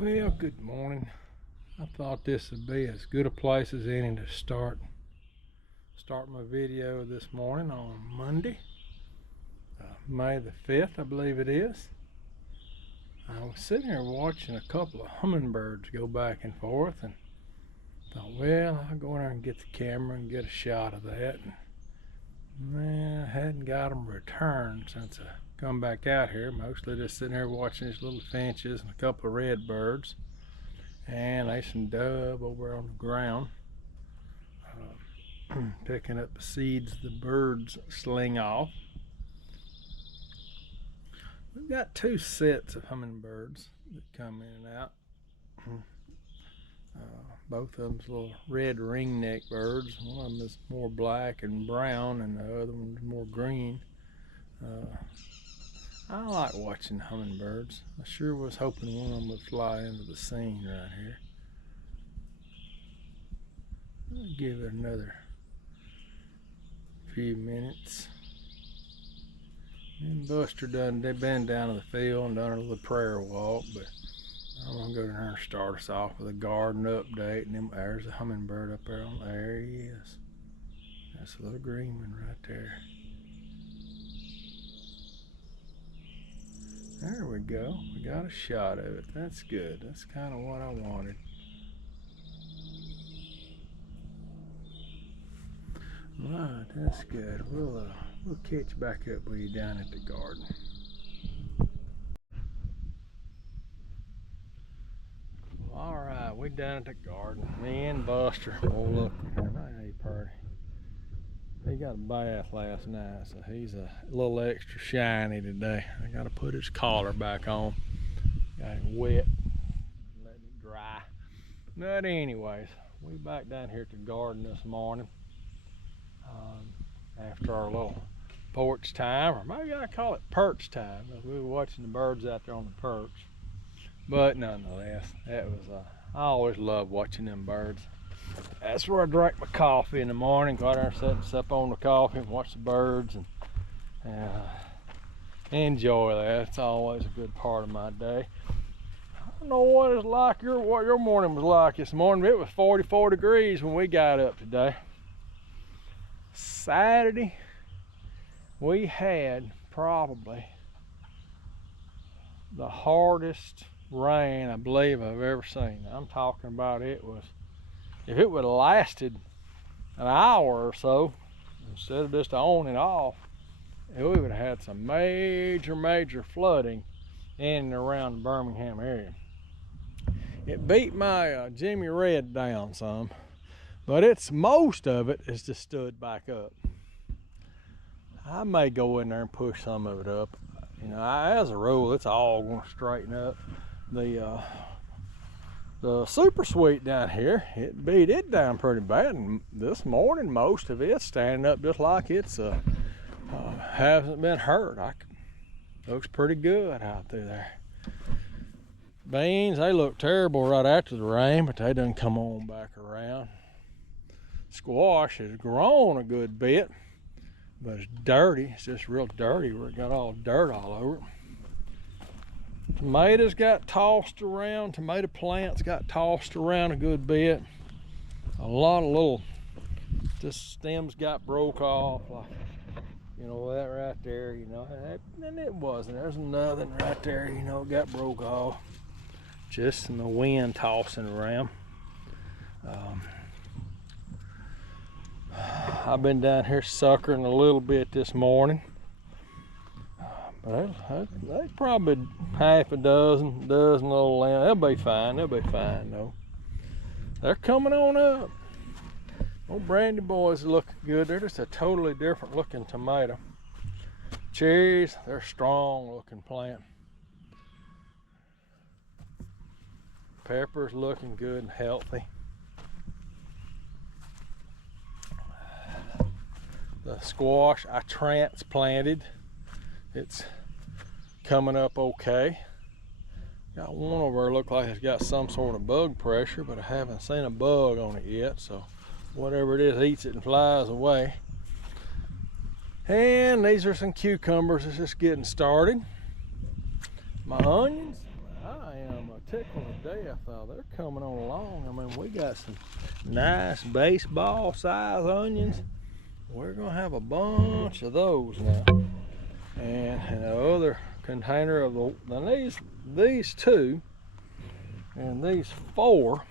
Well, good morning. I thought this would be as good a place as any to start my video this morning on Monday, May the 5th, I believe it is. I was sitting here watching a couple of hummingbirds go back and forth and thought, well, I'll go in there and get the camera and get a shot of that. And man, I hadn't got them returned since I come back out here. Mostly just sitting here watching these little finches and a couple of red birds. And there's some dove over on the ground, picking up the seeds the birds sling off. We've got two sets of hummingbirds that come in and out. Both of them's little red ringneck birds. One of them is more black and brown and the other one's more green. I like watching hummingbirds. I sure was hoping one of them would fly into the scene right here. I'll give it another few minutes. And Buster they've been down to the field and done a little prayer walk, but I'm gonna go down there and start us off with a garden update. And then there's a hummingbird up there. There he is. That's a little green one right there. There we go. We got a shot of it. That's good. That's kind of what I wanted. Alright, that's good. We'll catch back up with you down at the garden. Alright, we down at the garden. Me and Buster. Oh, look. Hey, Purdy. He got a bath last night, so he's a little extra shiny today. I got to put his collar back on. Got him wet, letting it dry. But anyways, we back down here at the garden this morning after our little porch time, or maybe I call it perch time. We were watching the birds out there on the perch. But nonetheless, that was I always love watching them birds. That's where I drink my coffee in the morning. Go out there and sip on the coffee and watch the birds and enjoy that. It's always a good part of my day. I don't know what it's like, what your morning was like this morning. It was 44 degrees when we got up today. Saturday, we had probably the hardest rain I believe I've ever seen. I'm talking about it was, if it would have lasted an hour or so, instead of just on and off, we would have had some major flooding in and around the Birmingham area. It beat my Jimmy Red down some, but most of it is just stood back up. I may go in there and push some of it up. You know, as a rule, it's all going to straighten up. The super sweet down here, it beat it down pretty bad, and this morning most of it's standing up just like it's hasn't been hurt. Looks pretty good out through there. Beans, they look terrible right after the rain, but they done come on back around. Squash has grown a good bit, but it's dirty. It's just real dirty where it got all dirt all over it. Tomatoes got tossed around. Tomato plants got tossed around a good bit. A lot of little just stems got broke off, like, you know, that right there, you know, and it wasn't. There's another right there, you know, got broke off just in the wind tossing around. I've been down here suckering a little bit this morning. But they probably half a dozen little lambs. They'll be fine though. They're coming on up. Old Brandy boys looking good. They're just a totally different looking tomato. Cherries, they're strong looking plant. Peppers looking good and healthy. The squash I transplanted. It's coming up okay. Got one over there look like it's got some sort of bug pressure, but I haven't seen a bug on it yet, so whatever it is eats it and flies away. And these are some cucumbers. It's just getting started. My onions, I am tickled to death. They're coming on along. I mean, we got some nice baseball size onions. We're gonna have a bunch of those now. And the other container of these two and these 4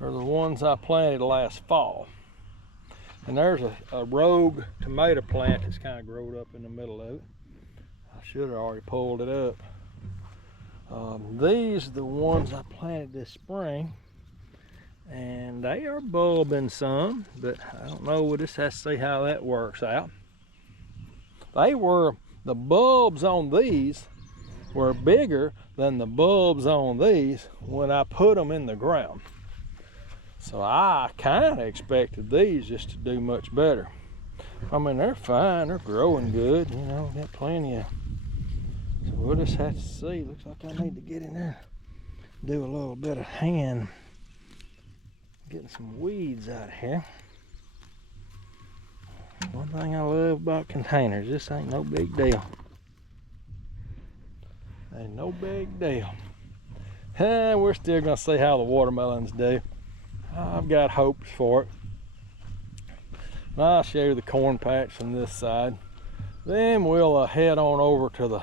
are the ones I planted last fall. And there's a rogue tomato plant that's kind of growed up in the middle of it. I should have already pulled it up. These are the ones I planted this spring, and they are bulbing some, but I don't know. We'll just have to see how that works out. The bulbs on these were bigger than the bulbs on these when I put them in the ground. So I kind of expected these just to do much better. I mean, they're fine, they're growing good, you know, got plenty of. So we'll just have to see. Looks like I need to get in there, do a little bit of getting some weeds out of here. One thing I love about containers, this ain't no big deal. Ain't no big deal. We're still gonna see how the watermelons do. I've got hopes for it. I'll show you the corn patch from this side. Then we'll head on over to the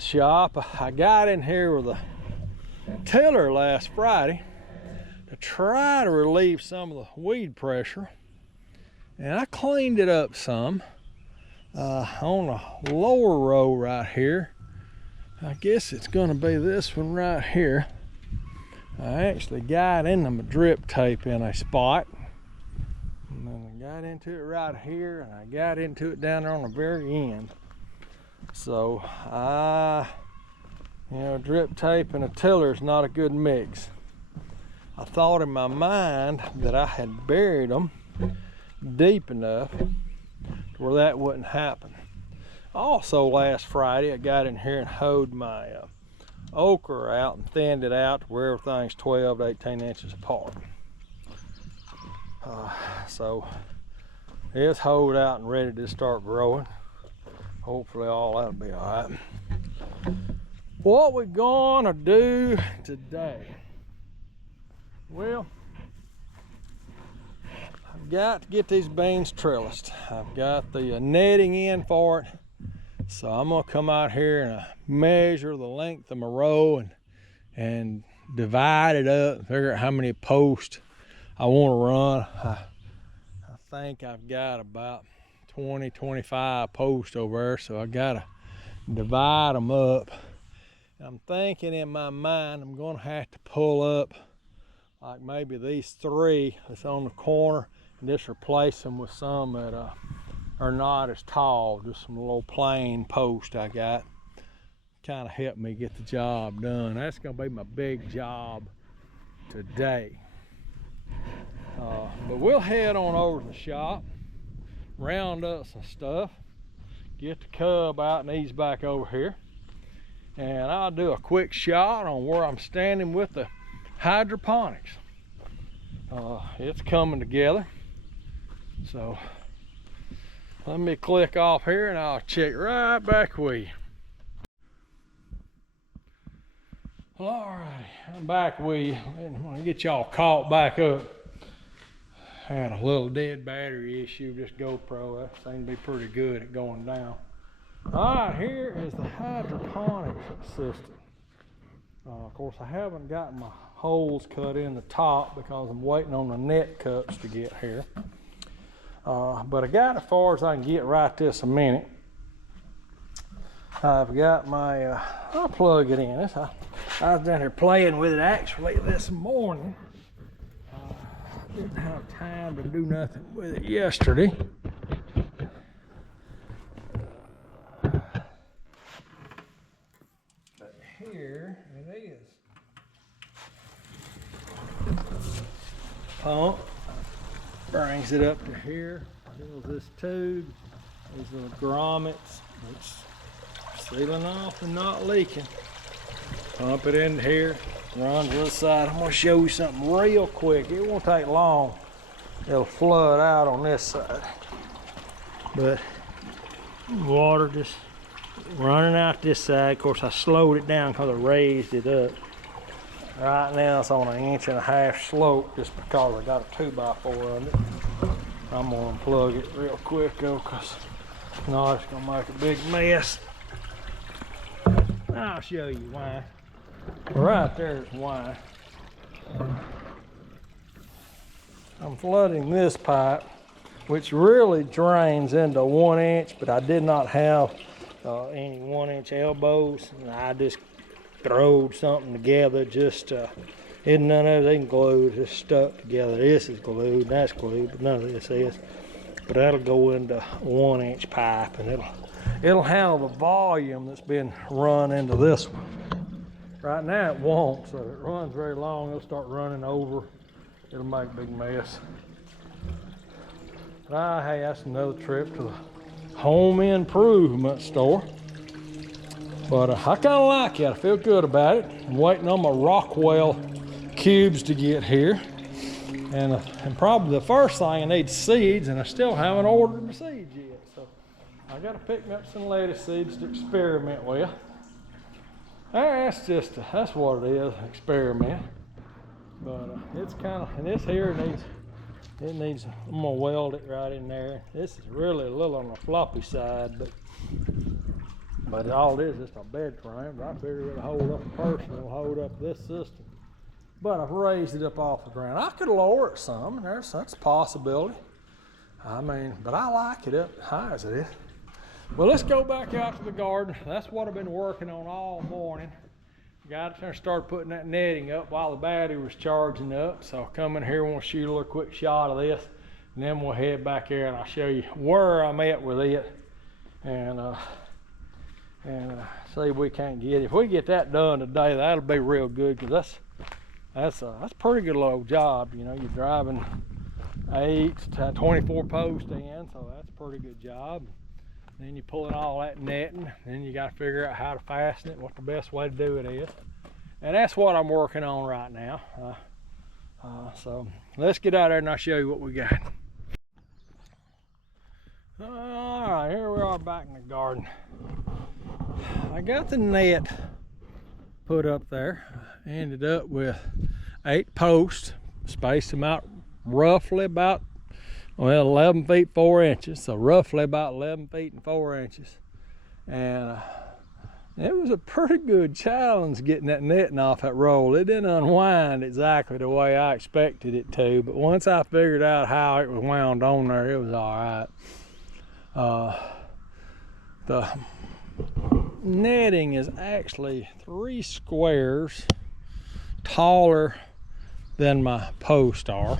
shop. I got in here with a tiller last Friday to try to relieve some of the weed pressure, and I cleaned it up some on a lower row right here. I guess it's going to be this one right here. I actually got in them drip tape in a spot, and then I got into it right here, and I got into it down there on the very end. So drip tape and a tiller is not a good mix. I thought in my mind that I had buried them deep enough to where that wouldn't happen. Also, last Friday I got in here and hoed my okra out and thinned it out to where everything's 12 to 18 inches apart. So it's hoed out and ready to start growing. Hopefully all that'll be all right. What we're gonna do today? Well, I've got to get these beans trellised. I've got the netting in for it. So I'm gonna come out here and measure the length of my row and divide it up, figure out how many posts I want to run. I think I've got about 20-25 posts over there, so I gotta divide them up. I'm thinking in my mind I'm gonna have to pull up like maybe these 3 that's on the corner and just replace them with some that are not as tall, just some little plain posts I got. Kind of help me get the job done. That's gonna be my big job today. But we'll head on over to the shop, round up some stuff, get the cub out and ease back over here, and I'll do a quick shot on where I'm standing with the hydroponics. It's coming together. So let me click off here and I'll check right back with you. Well, alrighty, I'm back with you. I'm gonna get y'all caught back up. Had a little dead battery issue, this GoPro. That seemed to be pretty good at going down. Alright, here is the hydroponics system. Of course, I haven't gotten my holes cut in the top because I'm waiting on the net cups to get here. But I got as far as I can get right this a minute. I've got my, I'll plug it in. I was down here playing with it actually this morning. Didn't have time to do nothing with it yesterday. But here it is. Pump brings it up to here, fills this tube. These little grommets, it's sealing off and not leaking. Pump it in here, runs to the side. I'm gonna show you something real quick. It won't take long. It'll flood out on this side. But water just running out this side. Of course, I slowed it down because I raised it up. Right now it's on an 1.5 inch slope just because I got a 2x4 under it. I'm gonna unplug it real quick though, because if not, it's gonna make a big mess. I'll show you why. Right there's why. I'm flooding this pipe, which really drains into 1 inch, but I did not have any 1 inch elbows, and I just throwed something together. Just none of it ain't glued, just stuck together. This is glued, that's glued, but none of this is. But that'll go into 1 inch pipe, and it'll handle the volume that's been run into this one. Right now it won't, so if it runs very long, it'll start running over. It'll make a big mess. Hey, that's another trip to the home improvement store. But I kind of like it. I feel good about it. I'm waiting on my Rockwell cubes to get here. And probably the first thing I need seeds, and I still haven't ordered the seeds yet. So I got to pick up some lettuce seeds to experiment with. That's what it is, experiment. But it's kind of, and this here needs, I'm gonna weld it right in there. This is really a little on the floppy side, but all it is just a bed frame. But I figure it'll hold up a person, it'll hold up this system. But I've raised it up off the ground. I could lower it some, and that's a possibility. I mean, but I like it up high as it is. Well, let's go back out to the garden. That's what I've been working on all morning. Got up there and started putting that netting up while the battery was charging up. So I'll come in here and we'll shoot a little quick shot of this, and then we'll head back there and I'll show you where I'm at with it, and see if we can't get it. If we get that done today, that'll be real good, because that's a pretty good little job. You know, you're driving 8 to 24 posts in, so that's a pretty good job. Then you're pulling all that netting, then you got to figure out how to fasten it, what the best way to do it is. And that's what I'm working on right now. So let's get out there and I'll show you what we got. All right, here we are back in the garden. I got the net put up there. I ended up with 8 posts, spaced them out roughly about 11 feet 4 inches, so roughly about 11 feet and 4 inches. And it was a pretty good challenge getting that netting off that roll. It didn't unwind exactly the way I expected it to, but once I figured out how it was wound on there, it was all right. The netting is actually 3 squares taller than my posts are.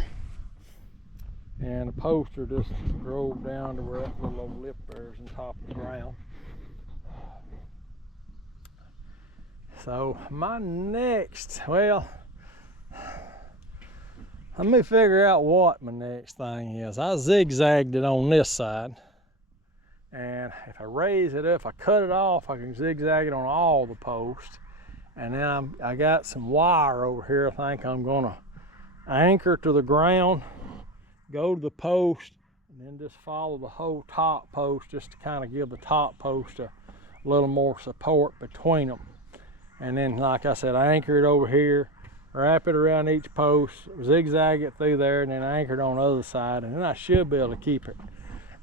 And the poster just drove down to where that little old lip there is on top of the ground. So my next, well, let me figure out what my next thing is. I zigzagged it on this side, and if I raise it up, if I cut it off, I can zigzag it on all the posts. And then I got some wire over here. I think I'm gonna anchor to the ground, go to the post, and then just follow the whole top post, just to kind of give the top post a little more support between them. And then, like I said, I anchor it over here, wrap it around each post, zigzag it through there, and then anchor it on the other side, and then I should be able to keep it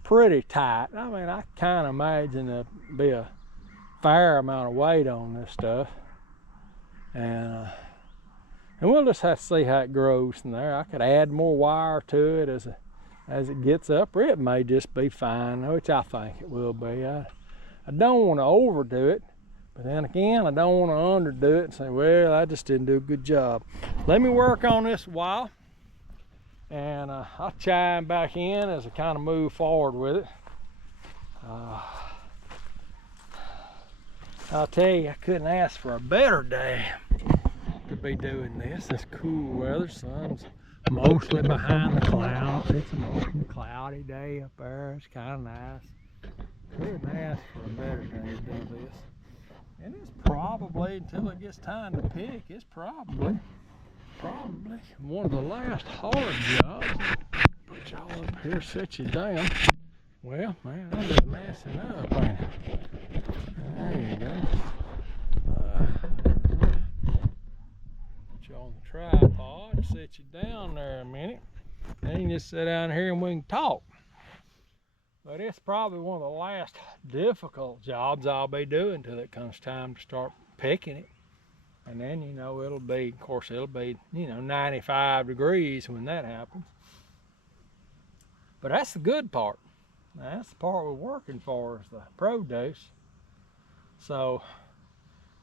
pretty tight. I mean, I kind of imagine there'll be a fair amount of weight on this stuff, and we'll just have to see how it grows from there. I could add more wire to it as it gets up, or it may just be fine, which I think it will be. I don't want to overdo it, but then again, I don't want to underdo it and say, well, I just didn't do a good job. Let me work on this a while, and I'll chime back in as I kind of move forward with it. I'll tell you, I couldn't ask for a better day to be doing this. It's cool weather, sun's mostly behind the clouds. It's a mostly cloudy day up there. It's kind of nice. Couldn't ask for a better day to do this. And it's probably, until it gets time to pick, it's probably one of the last hard jobs. Put y'all up here, sit you down. Well, man, I'm just messing up, ain't I? There you go. Put you on the tripod, set you down there a minute. Then you can just sit down here and we can talk. But it's probably one of the last difficult jobs I'll be doing till it comes time to start picking it. And then, you know, it'll be, of course, it'll be, you know, 95 degrees when that happens. But that's the good part. That's the part we're working for, is the produce. So,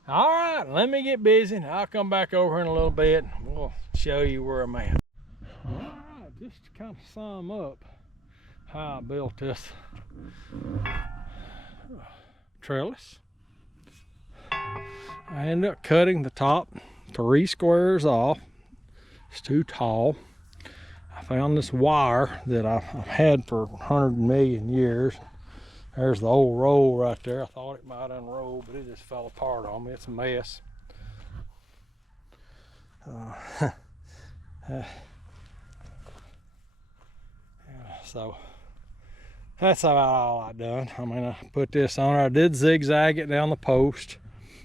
all right, let me get busy and I'll come back over in a little bit and we'll show you where I'm at. All right, just to kind of sum up how I built this trellis. I ended up cutting the top 3 squares off. It's too tall. I found this wire that I've had for 100 million years. There's the old roll right there. I thought it might unroll, but it just fell apart on me. It's a mess. So that's about all I done. I mean, I put this on there. I did zigzag it down the post.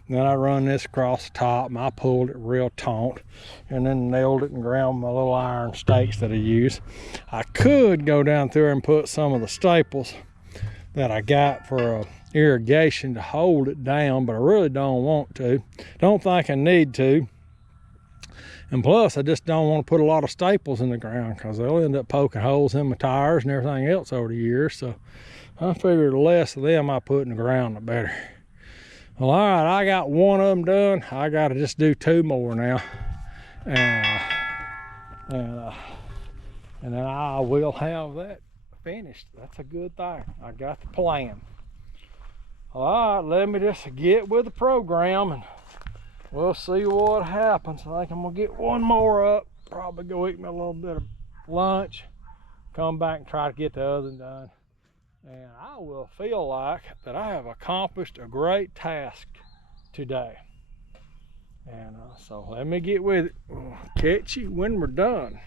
Then I run this across the top and I pulled it real taut and then nailed it and ground my little iron stakes that I use. I could go down through and put some of the staples that I got for irrigation to hold it down, but I really don't want to. Don't think I need to. And plus, I just don't want to put a lot of staples in the ground because they'll end up poking holes in my tires and everything else over the years. So I figured the less of them I put in the ground, the better. Well, all right, I got one of them done. I got to just do 2 more now. And then I will have that finished. That's a good thing. I got the plan. All right, let me just get with the program and we'll see what happens. I think I'm gonna get one more up, probably go eat me a little bit of lunch, come back and try to get the other done. And I will feel like that I have accomplished a great task today. And so let me get with it. We'll catch you when we're done.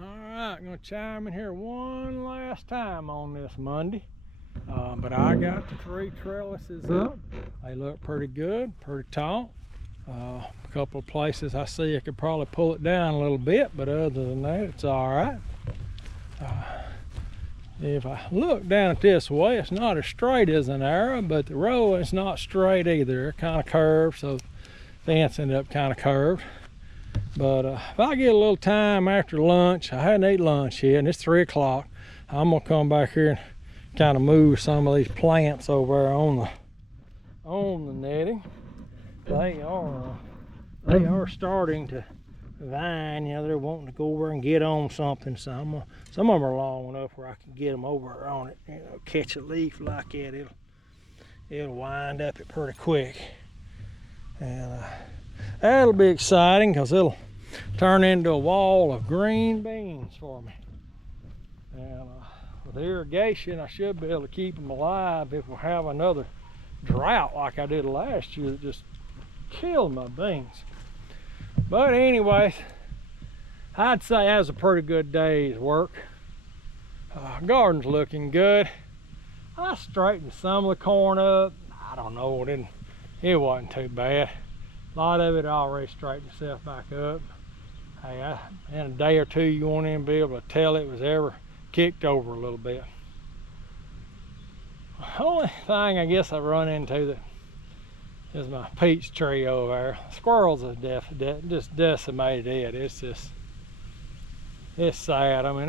All right, I'm gonna chime in here one last time on this Monday. But I got the 3 trellises up. They look pretty good, pretty tall. A couple of places I see I could probably pull it down a little bit, but other than that, it's all right. If I look down it this way, it's not as straight as an arrow, but the row is not straight either. They're kind of curved, so the fence ended up kind of curved. But if I get a little time after lunch, I hadn't ate lunch yet, and it's 3 o'clock, I'm gonna come back here and kind of move some of these plants over there on the netting. They are starting to vine. You know, they're wanting to go over and get on something. Some of them are long enough where I can get them over on it. You know, catch a leaf like that, it'll wind up it pretty quick. And that'll be exciting because it'll turn into a wall of green beans for me. And with irrigation, I should be able to keep them alive if we have another drought like I did last year that just killed my beans. But anyways, I'd say that was a pretty good day's work. Garden's looking good. I straightened some of the corn up. I don't know, it wasn't too bad. A lot of it already straightened itself back up. Hey, in a day or two, you won't even be able to tell it was ever kicked over a little bit. The only thing I guess I've run into that is my peach tree over there. Squirrels have just decimated it. It's sad. I mean,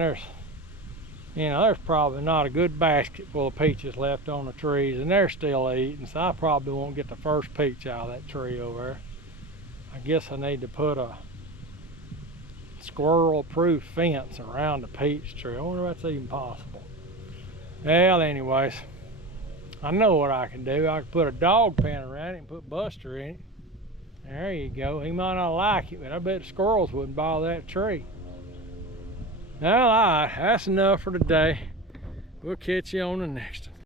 there's probably not a good basket full of peaches left on the trees, and they're still eating, so I probably won't get the first peach out of that tree over there. I guess I need to put a squirrel-proof fence around the peach tree. I wonder if that's even possible. Well, anyways, I know what I can do. I can put a dog pen around it and put Buster in it. There you go. He might not like it, but I bet the squirrels wouldn't bother that tree. Well, all right, that's enough for today. We'll catch you on the next one.